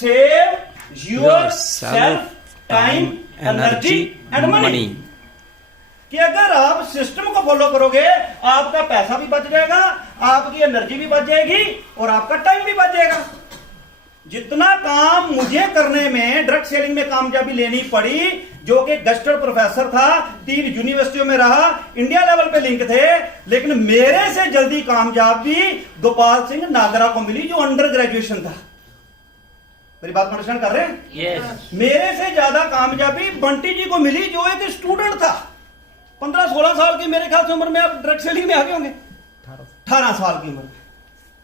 Save your self, time, energy and money. कि अगर आप सिस्टम को फॉलो करोगे आपका पैसा भी बच जाएगा, आपकी एनर्जी भी बच जाएगी और आपका टाइम भी बच जाएगा। जितना काम मुझे करने में ड्रग सेलिंग में कामयाबी लेनी पड़ी, जो कि गस्टेड प्रोफेसर था, 3 यूनिवर्सिटियों में रहा, इंडिया लेवल पे लिंक थे, लेकिन मेरे से जल्दी कामयाबी गोपाल सिंह नागरा को मिली जो अंडर ग्रेजुएशन था। मेरी बात अंडरस्टैंड कर रहे हैं? Yes. मेरे से ज्यादा कामयाबी बंटी जी को मिली जो एक स्टूडेंट था। 15-16 साल की मेरे ख्याल से उम्र में आप ड्रग सेलिंग में आगे होंगे। 18 साल की उम्र।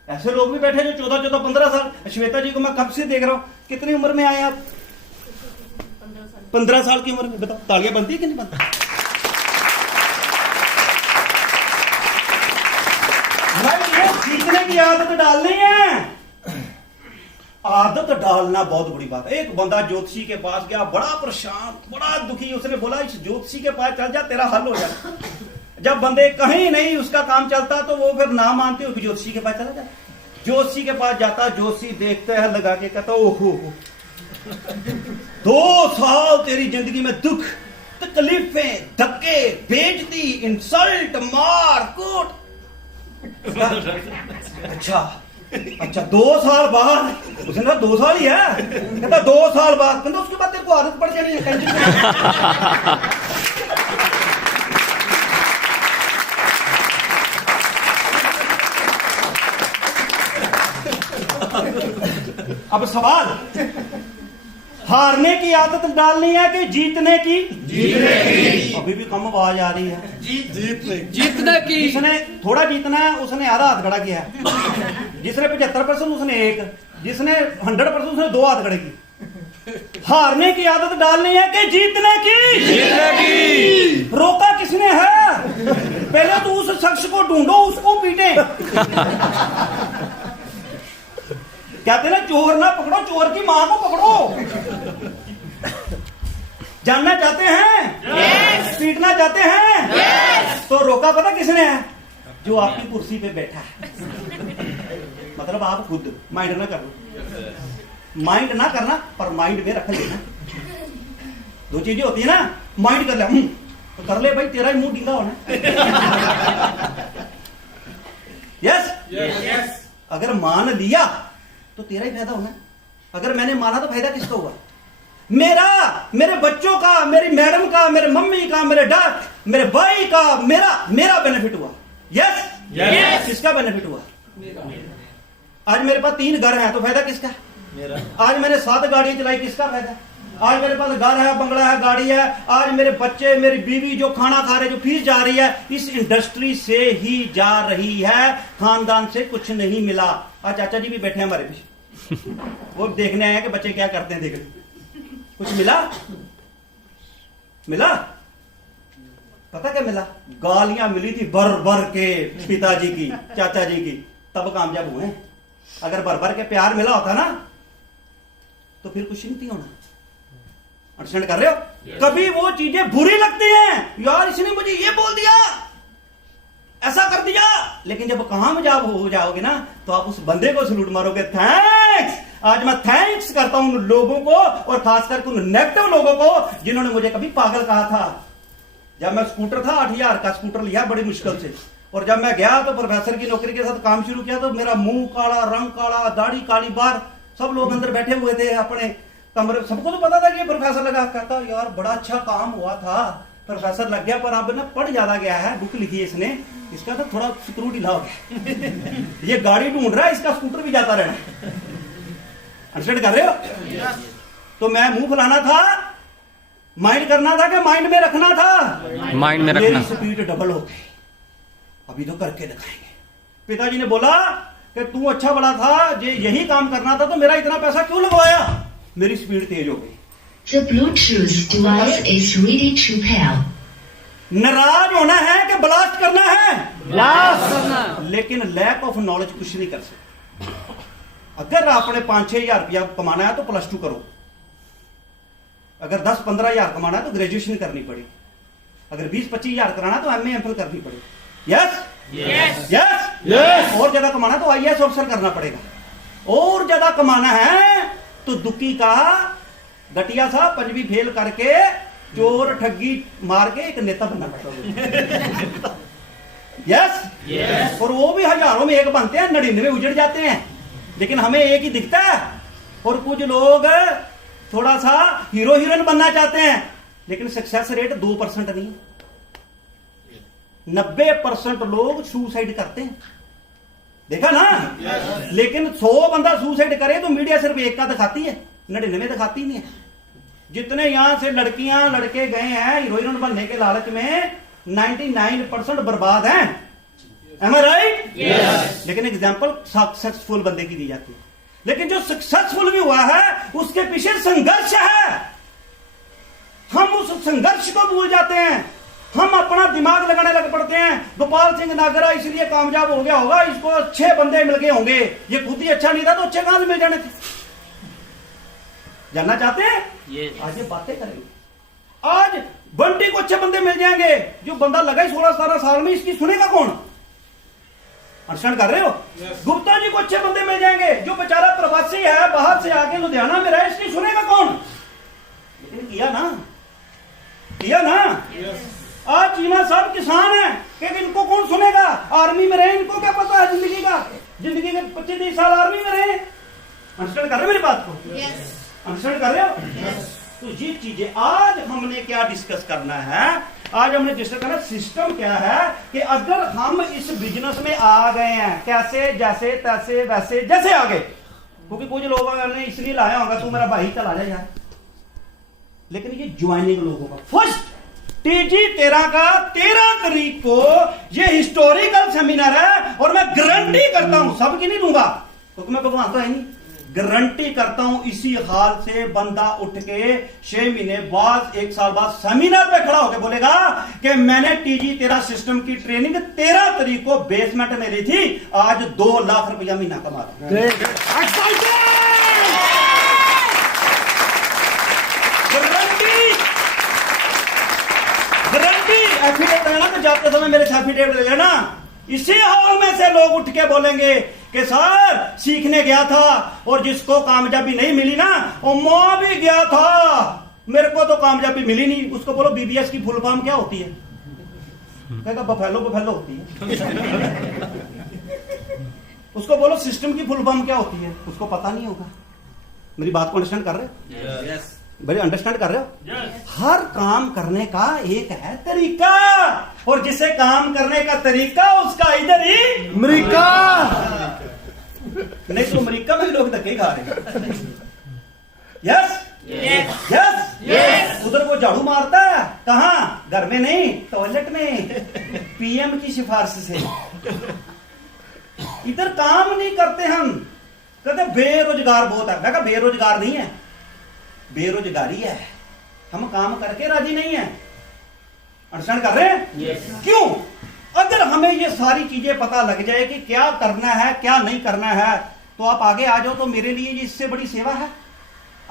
ऐसे लोग भी बैठे जो 14-15 साल। श्वेता जी को मैं कब से देख रहा हूं, कितनी उम्र में आए आप? 15 साल की उम्र में। बताओ तालियां बनती है कि नहीं बनती? भाई ये सीखने की आदत डालनी है। आदत डालना बहुत बड़ी बात है। एक बंदा ज्योतिषी के पास गया, बड़ा परेशान, बड़ा दुखी। उसने बोला इस ज्योतिषी के पास चल जा, तेरा हल हो जाए। जब बंदे कहीं नहीं उसका काम चलता तो वो फिर ना मानते हो, ज्योतिषी के पास चला जाए। ज्योतिषी के पास जाता, ज्योतिषी देखते हैं लगा के, कहता ओहो 2 साल तेरी जिंदगी में दुख, तकलीफें, धक्के, बेइज्जती, इंसल्ट, मार कूट। अच्छा 2 साल बाद। उसने कहा 2 साल ही है। कहता 2 साल बाद। कहता उसके बाद तेरे को आदत पड़ जानी है। अब सवाल, हारने की आदत डालनी है कि जीतने की? अभी भी कम आवाज आ रही है। जीतने की। जिसने थोड़ा जीतना है उसने आधा हाथ खड़ा किया है, जिसने 75% उसने 1, जिसने 100% उसने 2 हाथ खड़े किए। हारने की आदत डालनी है कि जीतने की? रोका किसने है? पहले तो उस शख्स को ढूंढो, उसको पीटे। कहते ना चोर ना पकड़ो, चोर की मां को पकड़ो। जानना चाहते हैं? yes. पीटना चाहते हैं? yes. तो रोका पता किसने है? जो आपकी कुर्सी पे बैठा है। मतलब आप खुद माइंड ना करो, माइंड ना करना पर माइंड में रख लेना। 2 चीजें होती है ना, माइंड कर ले, तो कर ले भाई, तेरा ही मुंह ढीला होना। यस। अगर मान लिया तो तेरा ही फायदा होना। अगर मैंने माना तो फायदा किसका हुआ? मेरा, मेरे बच्चों का, मेरी मैडम का, मेरे मम्मी का, मेरे डैड, मेरे भाई का, मेरा बेनिफिट हुआ। यस। किसका बेनिफिट हुआ? आज मेरे पास 3 घर हैं तो फायदा किसका? मेरा। आज मैंने 7 गाड़ियां चलाई, किसका फायदा? आज मेरे पास घर है, बंगला है, गाड़ी है। आज मेरे बच्चे, मेरी बीवी जो खाना खा रहे, जो फीस जा रही है, इस इंडस्ट्री से ही जा रही है, खानदान से कुछ नहीं मिला। आज चाचा जी भी बैठे हैं हमारे पीछे, वो देखने आए कि बच्चे क्या करते हैं, देख कुछ मिला? पता क्या मिला? गालियां मिली थी भर भर के पिताजी की, चाचा जी की, तब कामयाब हुए। अगर भर भर के प्यार मिला होता ना तो फिर कुछ नहीं होना। अंडरस्टैंड कर रहे हो? yes. कभी वो चीजें बुरी लगती हैं, यार इसने मुझे ये बोल दिया, ऐसा कर दिया, लेकिन जब कामयाब हो जाओगे ना तो आप उस बंदे को सलूट मारोगे, थैंक्स। आज मैं थैंक्स करता हूं उन लोगों को, और खास करके उन नेगेटिव लोगों को जिन्होंने मुझे कभी पागल कहा था। जब मैं स्कूटर था, 8000 का स्कूटर लिया बड़ी मुश्किल से, और जब मैं गया तो प्रोफेसर की नौकरी के साथ काम शुरू किया तो मेरा मुंह काला, रंग काला, दाढ़ी काली, बार सब लोग अंदर बैठे हुए थे अपने कमरे। सबको तो पता था कि प्रोफेसर लगा। कहता यार बड़ा अच्छा काम हुआ था, प्रोफेसर लग गया, पर अब ना पढ़ ज्यादा गया है, बुक लिखी है इसने, इसका तो थोड़ा स्क्रू ढीला हो गया। ये गाड़ी ढूंढ रहा है, इसका स्कूटर भी जाता रहना। अंडरस्टैंड कर रहे हो? तो मैं मुंह फुलाना था, माइंड करना था कि माइंड में रखना था? माइंड में रखना। मेरी स्पीड डबल हो गई, अभी तो करके दिखाएंगे। पिताजी ने बोला कि तू अच्छा बड़ा था, यही काम करना था तो मेरा इतना पैसा क्यों लगवाया? मेरी स्पीड तेज हो गई। The Bluetooth device is ready to pair. नाराज होना है कि ब्लास्ट करना है? ब्लास्ट करना। लेकिन लैक ऑफ नॉलेज कुछ नहीं कर सकते। अगर आपने 5-6 हजार रुपया कमाना है तो +2 करो। अगर 10-15 हजार कमाना है तो ग्रेजुएशन करनी पड़ेगी। अगर 20-25 हजार कराना तो MA MPhil करनी पड़ेगी। यस। और ज्यादा कमाना तो IAS ऑफिसर करना पड़ेगा। और ज्यादा कमाना है तो दुक्की का गटिया सा पंजवी फेल करके चोर ठगी मार के एक नेता बनना पड़ता है। यस, और वो भी हजारों में एक बनते हैं, 99 उजड़ जाते हैं, लेकिन हमें एक ही दिखता है। और कुछ लोग थोड़ा सा हीरो हीरोइन बनना चाहते हैं, लेकिन सक्सेस रेट 2% नहीं, 90% लोग सुसाइड करते हैं, देखा ना। लेकिन 100 बंदा सुसाइड करे तो मीडिया सिर्फ एक का दिखाती है, 99 दिखाती नहीं है। जितने यहां से लड़कियां लड़के गए हैं हीरो हीरोइन बनने के लालच में, 99% बर्बाद हैं। Am I right? Yes. लेकिन एग्जाम्पल सक्सेसफुल बंदे की दी जाती है, लेकिन जो सक्सेसफुल भी हुआ है उसके पीछे संघर्ष है। हम उस संघर्ष को भूल जाते हैं, हम अपना दिमाग लगाने लग पड़ते हैं। गोपाल सिंह नागरा इसलिए कामयाब हो गया होगा, इसको अच्छे बंदे मिल गए होंगे, ये खुद ही अच्छा नहीं था तो अच्छे कहां से मिल जाने थे। जानना चाहते हैं? आज ये बातें करेंगे। आज बंटी को अच्छे बंदे मिल जाएंगे, जो बंदा लगा 16-17 साल में, इसकी सुनेगा कौन? अंडरस्टैंड कर रहे हो? गुप्ता जी को अच्छे बंदे मिल जाएंगे, जो बेचारा प्रवासी है, बाहर से आके लुधियाना में रहे, इसकी सुनेगा कौन? लेकिन किया ना। आज चीमा साहब किसान है, कि इनको कौन सुनेगा? आर्मी में रहे, इनको क्या पता है जिंदगी के 25-30 साल आर्मी में रहे। अंडरस्टैंड कर रहे हो मेरी बात को? अंडरस्टैंड कर रहे हो? तो ये चीजें आज हमने क्या डिस्कस करना है, आज हमने डिस्कस करना सिस्टम क्या है, कि अगर हम इस बिजनेस में आ गए हैं, कैसे, जैसे तैसे वैसे जैसे आ गए, क्योंकि कुछ लोगों ने इसलिए लाया होगा तू मेरा भाई चला जाए यार, लेकिन ये ज्वाइनिंग लोगों का फर्स्ट टीजी 13 का 13 तारीख को ये हिस्टोरिकल सेमिनार है, और मैं गारंटी करता हूं, सबकी नहीं दूंगा क्योंकि मैं भगवान तो है नहीं, गारंटी करता हूं इसी हाल से बंदा उठ के 6 महीने बाद 1 साल बाद सेमिनार पे खड़ा होकर बोलेगा कि मैंने टीजी 13 सिस्टम की ट्रेनिंग 13 तारीख को बेसमेंट में ली थी, आज 2 लाख रुपया महीना कमा रहा हूं। गारंटी एफिडेविट लेना तो जाते समय मेरे से एफिडेविट ले लेना। इसी हॉल में से लोग उठ के बोलेंगे कि सर सीखने गया था और जिसको कामयाबी नहीं मिली ना, वो मैं भी गया था, मेरे को तो कामयाबी मिली नहीं। उसको बोलो बीबीएस की फुल फॉर्म क्या होती है? कहेगा बफेलो होती है। उसको बोलो सिस्टम की फुल फॉर्म क्या होती है, उसको पता नहीं होगा। मेरी बात को अंडरस्टैंड कर रहे हो? यस भाई, अंडरस्टैंड कर रहे हो? हर काम करने का एक है तरीका, और जिसे काम करने का तरीका उसका इधर ही अमेरिका, नहीं तो अमेरिका में लोग धक्के खा रहे हैं। यस, उधर वो झाड़ू मारता है, कहां? घर में नहीं, टॉयलेट में, पीएम की सिफारिश से। इधर काम नहीं करते हम, कहते बेरोजगार बहुत है। मैं कहा बेरोजगार नहीं है, बेरोजगारी है, हम काम करके राजी नहीं है। अंडरस्टैंड कर रहे हैं? क्यों? अगर हमें ये सारी चीजें पता लग जाए कि क्या करना है क्या नहीं करना है, तो आप आगे आ जाओ, तो मेरे लिए इससे बड़ी सेवा है।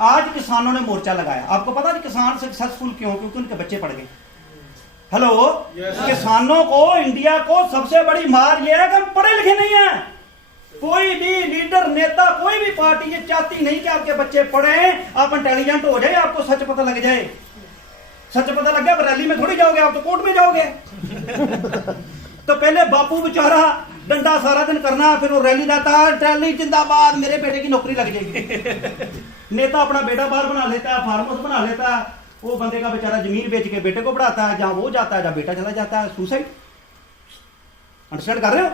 आज किसानों ने मोर्चा लगाया, आपको पता है किसान सक्सेसफुल क्यों? क्योंकि उनके बच्चे पढ़ गए। हेलो, किसानों को, इंडिया को सबसे बड़ी मार यह है कि हम पढ़े लिखे नहीं है। कोई भी लीडर, नेता, कोई भी पार्टी ये चाहती नहीं कि आपके बच्चे पढ़े, आप इंटेलिजेंट हो जाए, आपको सच पता लग जाए। सच पता लग गया, रैली में थोड़ी जाओगे, आप तो कोर्ट में जाओगे। तो पहले बापू बेचारा डंडा सारा दिन करना, फिर वो रैली जाता है, रैली जिंदाबाद, मेरे बेटे की नौकरी लग जाएगी। नेता अपना बेटा बाहर बना लेता है, फार्म हाउस बना लेता है, वो बंदे का बेचारा जमीन बेच के बेटे को बढ़ाता है, जहां वो जाता है जहां बेटा चला जाता है, सुसाइड। अंडरस्टैंड कर रहे हो?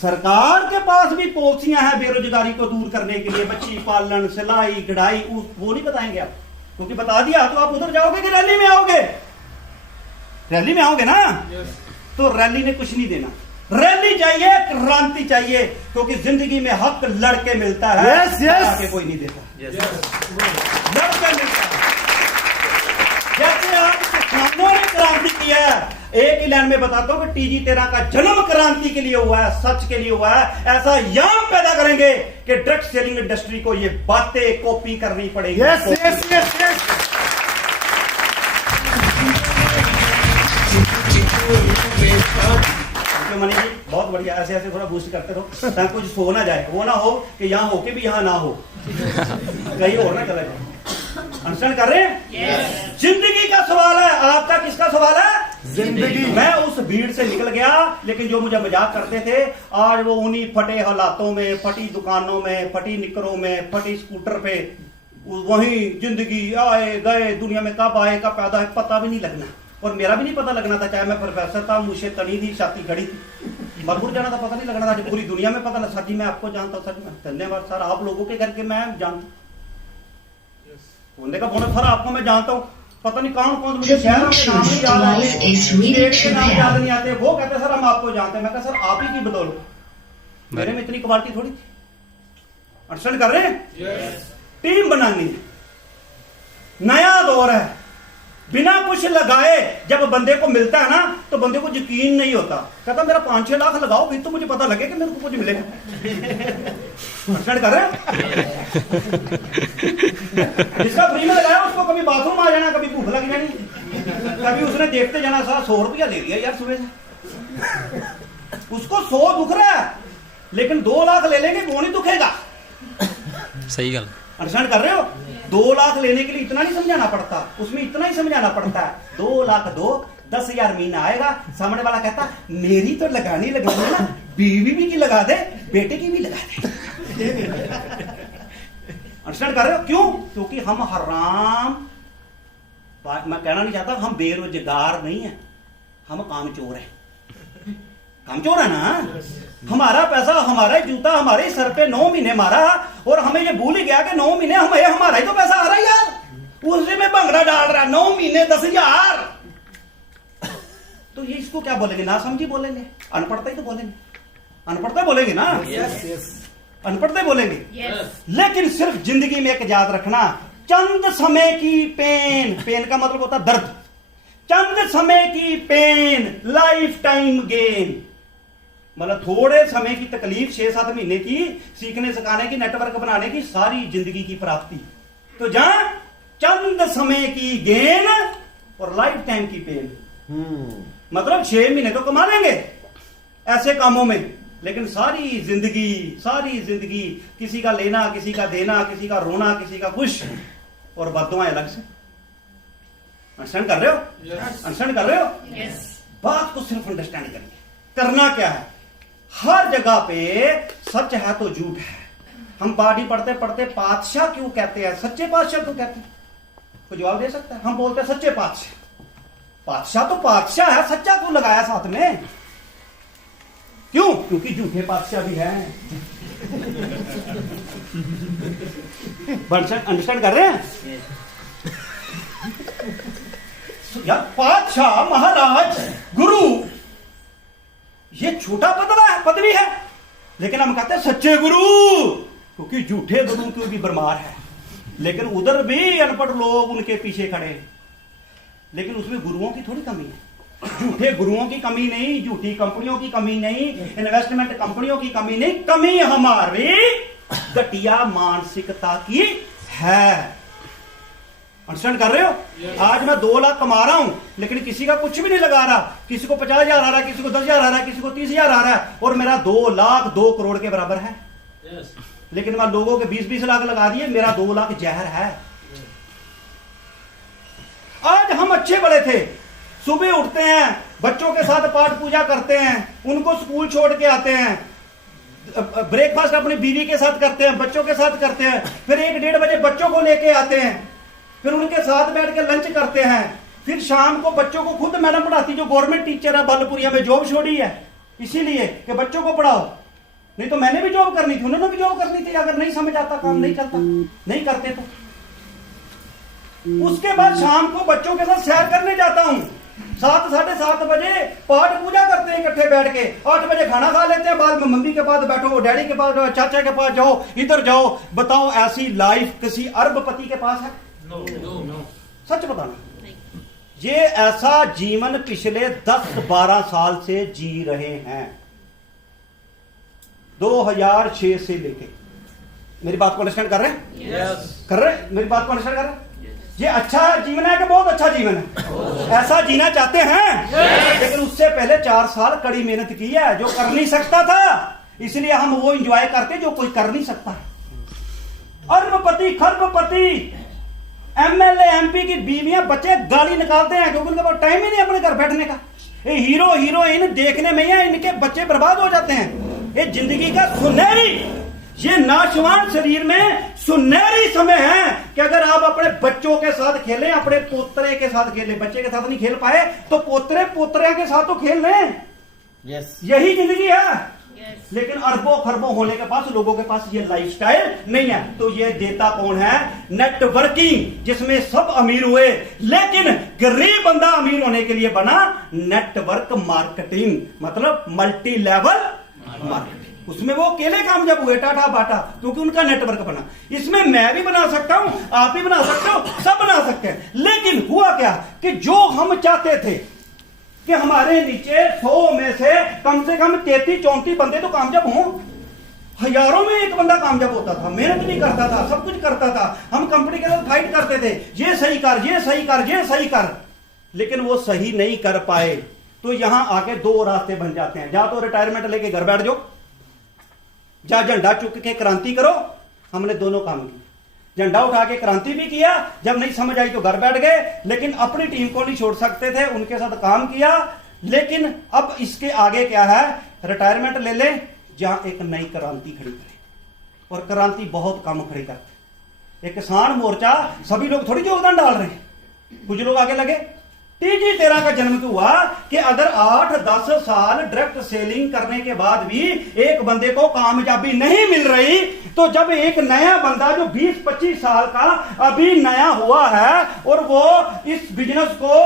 सरकार के पास भी पॉलिसियां हैं बेरोजगारी को दूर करने के लिए, बच्ची पालन, सिलाई, कढ़ाई, वो नहीं बताएंगे आप, क्योंकि बता दिया तो आप उधर जाओगे कि रैली में आओगे? रैली में आओगे ना? तो रैली ने कुछ नहीं देना। रैली चाहिए, क्रांति चाहिए, क्योंकि जिंदगी में हक लड़के मिलता है, आके कोई नहीं देता। लड़के मिलता है। जैसे आज किसानों ने क्रांति किया है, एक ही लाइन में बताता हूं कि टीजी 13 का जन्म क्रांति के लिए हुआ है, सच के लिए हुआ है। ऐसा याम पैदा करेंगे कि ड्रग्स सेलिंग इंडस्ट्री को ये बातें कॉपी करनी पड़ेगी। यू मनी जी, बहुत बढ़िया। ऐसे ऐसे थोड़ा बूस्ट करते रहो ताकि कुछ सो ना जाए, वो ना हो कि यहाँ होके भी यहाँ ना हो, कहीं और ना चला जाए। अंडरस्टैंड कर रहे हैं? yes. जिंदगी का सवाल है, आपका किसका सवाल है? जिंदगी। मैं उस भीड़ से निकल गया, लेकिन जो मुझे मजाक करते थे आज वो उन्हीं फटे हालातों में, फटी दुकानों में, फटी निकरों में, फटी स्कूटर पे, वही जिंदगी आए गए, दुनिया में कब आए कब पैदा है पता भी नहीं लगना। और मेरा भी नहीं पता लगना था, चाहे मैं प्रोफेसर था, मुझे तनी थी, छाती खड़ी थी, मरबूर जाना था, पता नहीं लगना था। पूरी दुनिया में पता लगा। सच जी मैं आपको जानता हूँ, सच में धन्यवाद सर, आप लोगों के करके मैं जानता होने का बोनस सर, आपको मैं जानता हूँ। पता नहीं कौन कौन मुझे शहर में नाम नहीं याद याद नहीं आते, वो कहते सर हम आपको जानते हैं। मैं कहता सर आप ही की बदौलत, मेरे में इतनी क्वालिटी थोड़ी थी। अंडरस्टैंड कर रहे हैं? टीम बनानी है, नया दौर है, बिना कुछ लगाए जब बंदे को मिलता है ना तो बंदे को यकीन नहीं होता, कहता मेरा 5-6 लाख लगाओ फिर तो मुझे पता लगे कि मेरे को कुछ मिलेगा। अंडरस्टैंड कर रहे हैं? जिसका फ्री में लगाया उसको कभी बाथरूम आ जाना, कभी भूख लग जानी, कभी उसने देखते जाना सारा 100 रुपया ले लिया यार सुबह से, उसको 100 दुख रहा है, लेकिन 2 लाख ले लेंगे वो नहीं दुखेगा। सही गल। अंडरस्टैंड कर रहे हो? 2 लाख लेने के लिए इतना नहीं समझाना पड़ता, उसमें इतना ही समझाना पड़ता है 2 लाख दो, 10,000 महीना आएगा, सामने वाला कहता मेरी तो लगानी ना, बीवी भी की लगा दे, बेटे की भी लगा दे। अंडरस्टैंड कर रहे हो? क्यों? क्योंकि हम हराम, मैं कहना नहीं चाहता हम बेरोजगार नहीं है, हम कामचोर है। कामचोर है ना, हमारा पैसा, हमारा जूता हमारे सर पे 9 महीने मारा, और हमें ये भूल ही गया कि 9 महीने हमारा ही तो पैसा आ रहा है यार, उसी में भंगड़ा डाल रहा है। 9 महीने 10,000, तो ये इसको क्या बोलेंगे? ना समझी बोलेंगे, अनपढ़ता ही तो बोलेंगे, अनपढ़ता बोलेंगे ना, अनपढ़ता बोलेंगे। लेकिन सिर्फ जिंदगी में एक याद रखना, चंद समय की पेन, पेन का मतलब होता है दर्द, चंद समय की पेन लाइफ टाइम गेन, मतलब थोड़े समय की तकलीफ, 6-7 महीने की, सीखने सिखाने की, नेटवर्क बनाने की, सारी जिंदगी की प्राप्ति। तो जहां चंद समय की गेन और लाइफ टाइम की पेन, मतलब 6 महीने तो कमा लेंगे ऐसे कामों में, लेकिन सारी जिंदगी किसी का लेना, किसी का देना, किसी का रोना, किसी का खुश, और बद्दुआएं अलग से। अंडरस्टैंड कर रहे हो? अंडरस्टैंड कर रहे हो? बात को सिर्फ अंडरस्टैंड करेंगे, करना क्या है। हर जगह पे सच है तो झूठ है। हम बाडी पढ़ते पढ़ते पातशाह क्यों कहते हैं, सच्चे पातशाह क्यों कहते हैं? कोई जवाब दे सकता है? हम बोलते हैं सच्चे पातशाह, पातशाह तो पातशाह है, सच्चा क्यों लगाया साथ में? क्यों? क्योंकि झूठे पातशाह भी हैं। अंडरस्टैंड कर रहे हैं? यार पातशाह, महाराज, गुरु, ये छोटा पदवी है, लेकिन हम कहते हैं सच्चे गुरु, क्योंकि झूठे गुरु क्यों भी बरमार है, लेकिन उधर भी अनपढ़ लोग उनके पीछे खड़े हैं, लेकिन उसमें गुरुओं की थोड़ी कमी है। झूठे गुरुओं की कमी नहीं, झूठी कंपनियों की कमी नहीं, इन्वेस्टमेंट कंपनियों की कमी नहीं, कमी हमारी घटिया मानसिकता की है। अंडरस्टैंड कर रहे हो? आज मैं 2 लाख कमा रहा हूं, लेकिन किसी का कुछ भी नहीं लगा रहा, किसी को 50,000 आ रहा है, किसी को 10,000 आ रहा है, किसी को 30,000 आ रहा है, और मेरा 2 लाख 2 करोड़ के बराबर है। लेकिन मैं लोगों के 20-20 लाख लगा दिए, मेरा 2 लाख जहर है। आज हम अच्छे बड़े थे, सुबह उठते हैं, बच्चों के साथ पाठ पूजा करते हैं, उनको स्कूल छोड़ के आते हैं, ब्रेकफास्ट अपनी बीवी के साथ करते हैं, बच्चों के साथ करते हैं, फिर 1-1:30 बजे बच्चों को लेके आते हैं, फिर उनके साथ बैठ के लंच करते हैं, फिर शाम को बच्चों को खुद मैडम पढ़ाती, जो गवर्नमेंट टीचर है, बलपुरिया में जॉब छोड़ी है इसीलिए कि बच्चों को पढ़ाओ, नहीं तो मैंने भी जॉब करनी थी, उन्होंने भी जॉब करनी थी, अगर नहीं समझ आता, काम नहीं चलता, नहीं करते तो। उसके बाद शाम को बच्चों के साथ सैर करने जाता हूं, 7-7:30 बजे पाठ पूजा करते हैं इकट्ठे बैठ के, 8 बजे खाना खा लेते हैं, बाद में मम्मी के पास बैठो, डैडी के पास, चाचा के पास जाओ, इधर जाओ। बताओ ऐसी लाइफ किसी अरबपति के पास है? No. सच बताना, ये ऐसा जीवन पिछले 10-12 साल से जी रहे हैं, 2006 से लेके। मेरी बात को अंडरस्टैंड कर रहे हैं? कर रहे हैं? मेरी बात को अंडरस्टैंड कर रहे हैं? ये अच्छा जीवन है कि बहुत अच्छा जीवन है? ऐसा जीना चाहते हैं? लेकिन उससे पहले 4 साल कड़ी मेहनत की है, जो कर नहीं सकता था, इसलिए हम वो एंजॉय करते जो कोई कर नहीं सकता। अरबपति खरबपति एमएलए एमपी की बीवियां बच्चे गाली निकालते हैं क्योंकि उनके पास टाइम ही नहीं अपने घर बैठने का। ये हीरो हीरोइन देखने में ही इनके बच्चे बर्बाद हो जाते हैं। ये जिंदगी का सुनहरी, ये नाशवान शरीर में सुनहरी समय है कि अगर आप अपने बच्चों के साथ खेलें, अपने पोतरे के साथ खेलें। बच्चे के साथ नहीं खेल पाए तो पोतरे पोतरे के साथ तो खेल लें। यही जिंदगी है। लेकिन अरबों खरबों होने के पास लोगों के पास ये लाइफस्टाइल नहीं है। तो ये देता कौन है? नेटवर्किंग, जिसमें सब अमीर हुए लेकिन गरीब बंदा अमीर होने के लिए बना नेटवर्क मार्केटिंग, मतलब मल्टी लेवल मार्केटिंग। उसमें वो अकेले कामयाब हुए टाटा बाटा क्योंकि उनका नेटवर्क बना। इसमें मैं भी बना सकता हूं, आप भी बना सकते हो, सब बना सकते हैं। लेकिन हुआ क्या कि जो हम चाहते थे कि हमारे नीचे 100 में से कम 33-34 बंदे तो कामयाब हों, हजारों में एक बंदा कामयाब होता था, मेहनत भी करता था, सब कुछ करता था। हम कंपनी के साथ फाइट करते थे, ये सही कर, ये सही कर, ये सही कर, लेकिन वो सही नहीं कर पाए। तो यहां आके 2 रास्ते बन जाते हैं। या तो रिटायरमेंट लेके घर बैठ जाओ, या झंडा चुक के क्रांति करो। हमने दोनों काम किए। झंडा उठा के क्रांति भी किया, जब नहीं समझ आई तो घर बैठ गए, लेकिन अपनी टीम को नहीं छोड़ सकते थे, उनके साथ काम किया। लेकिन अब इसके आगे क्या है? रिटायरमेंट ले ले, जहां एक नई क्रांति खड़ी करे, और क्रांति बहुत कम खड़ी करते। एक किसान मोर्चा सभी लोग थोड़ी योगदान डाल रहे हैं, कुछ लोग आगे लगे। TG13 का जन्म क्यों हुआ कि अगर 8-10 साल डायरेक्ट सेलिंग करने के बाद भी एक बंदे को कामयाबी नहीं मिल रही, तो जब एक नया बंदा जो 20-25 साल का अभी नया हुआ है और वो इस बिजनेस को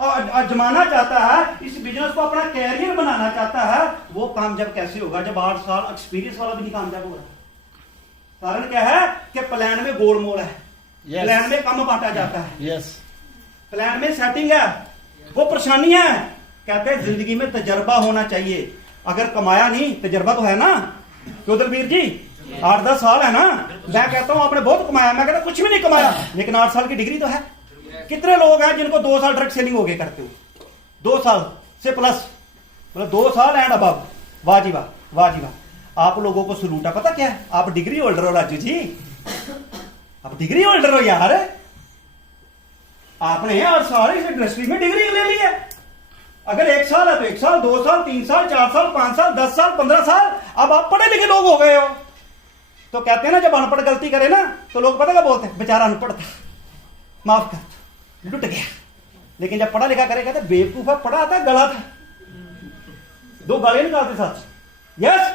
आजमाना चाहता है, इस बिजनेस को अपना कैरियर बनाना चाहता है, वो कामयाब कैसे होगा जब 8 साल एक्सपीरियंस वाला भी नहीं कामयाब होगा? कारण क्या है कि प्लान में गोलमोल है, प्लान में कम बांटा जाता है, प्लान में सेटिंग है, वो परेशानी है। कहते हैं जिंदगी में तजर्बा होना चाहिए। अगर कमाया नहीं, तजर्बा तो है ना। क्यों दलबीर जी? 8-10 साल है ना। मैं कहता हूं आपने बहुत कमाया, मैं कहता कुछ भी नहीं कमाया, लेकिन 8 साल की डिग्री तो है। कितने लोग हैं जिनको 2 साल डायरेक्ट सेलिंग हो गए करते हो? 2 साल से प्लस, मतलब 2 साल एंड अबव। वाह जी वाह, वाह जी वाह। आप लोगों को सलूट है। पता क्या है? आप डिग्री होल्डर हो राजू जी, आप डिग्री होल्डर हो यार। आपने 8 साल इस इंडस्ट्री में डिग्री ले ली है। अगर 1 साल है तो 1 साल, 2 साल, 3 साल, 4 साल, 5 साल, 10 साल, 15 साल, अब आप पढ़े लिखे लोग हो गए हो। तो कहते हैं ना, जब अनपढ़ गलती करे ना तो लोग पता क्या बोलते हैं? बेचारा अनपढ़ था, माफ कर, लुट गया। लेकिन जब पढ़ा लिखा करे कहते बेवकूफ है, पढ़ा था, गला था। 2 गाली निकालते साथ। यस,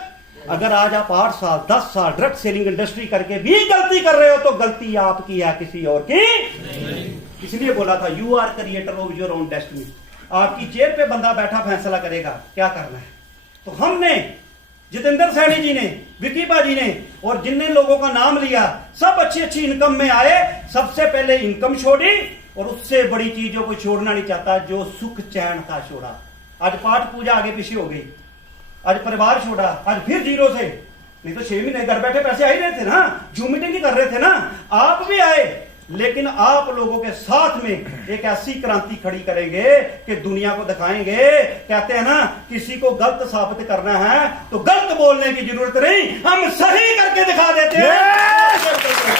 अगर आज आप 8 साल 10 साल डायरेक्ट सेलिंग इंडस्ट्री करके भी गलती कर रहे हो तो गलती आपकी है, किसी और की नहीं। इसलिए बोला था you are creator of your own destiny. आपकी चेयर पे बंदा बैठा फैसला करेगा क्या करना है। तो हमने, जितेंद्र सैनी जी ने, विकी बाजी ने, और जिनने लोगों का नाम लिया, सब अच्छी अच्छी इनकम में आए। सबसे पहले इनकम छोड़ी, और उससे बड़ी चीजों को छोड़ना नहीं चाहता, जो सुख चैन का छोड़ा। आज पाठ पूजा आगे पीछे हो गई, आज परिवार छोड़ा, आज फिर जीरो से। नहीं तो 6 महीने घर बैठे पैसे आ ही रहे थे ना, जूम मीटिंग ही कर रहे थे ना। आप भी आए, लेकिन आप लोगों के साथ में एक ऐसी क्रांति खड़ी करेंगे कि दुनिया को दिखाएंगे। कहते हैं ना, किसी को गलत साबित करना है तो गलत बोलने की जरूरत नहीं, हम सही करके दिखा देते हैं।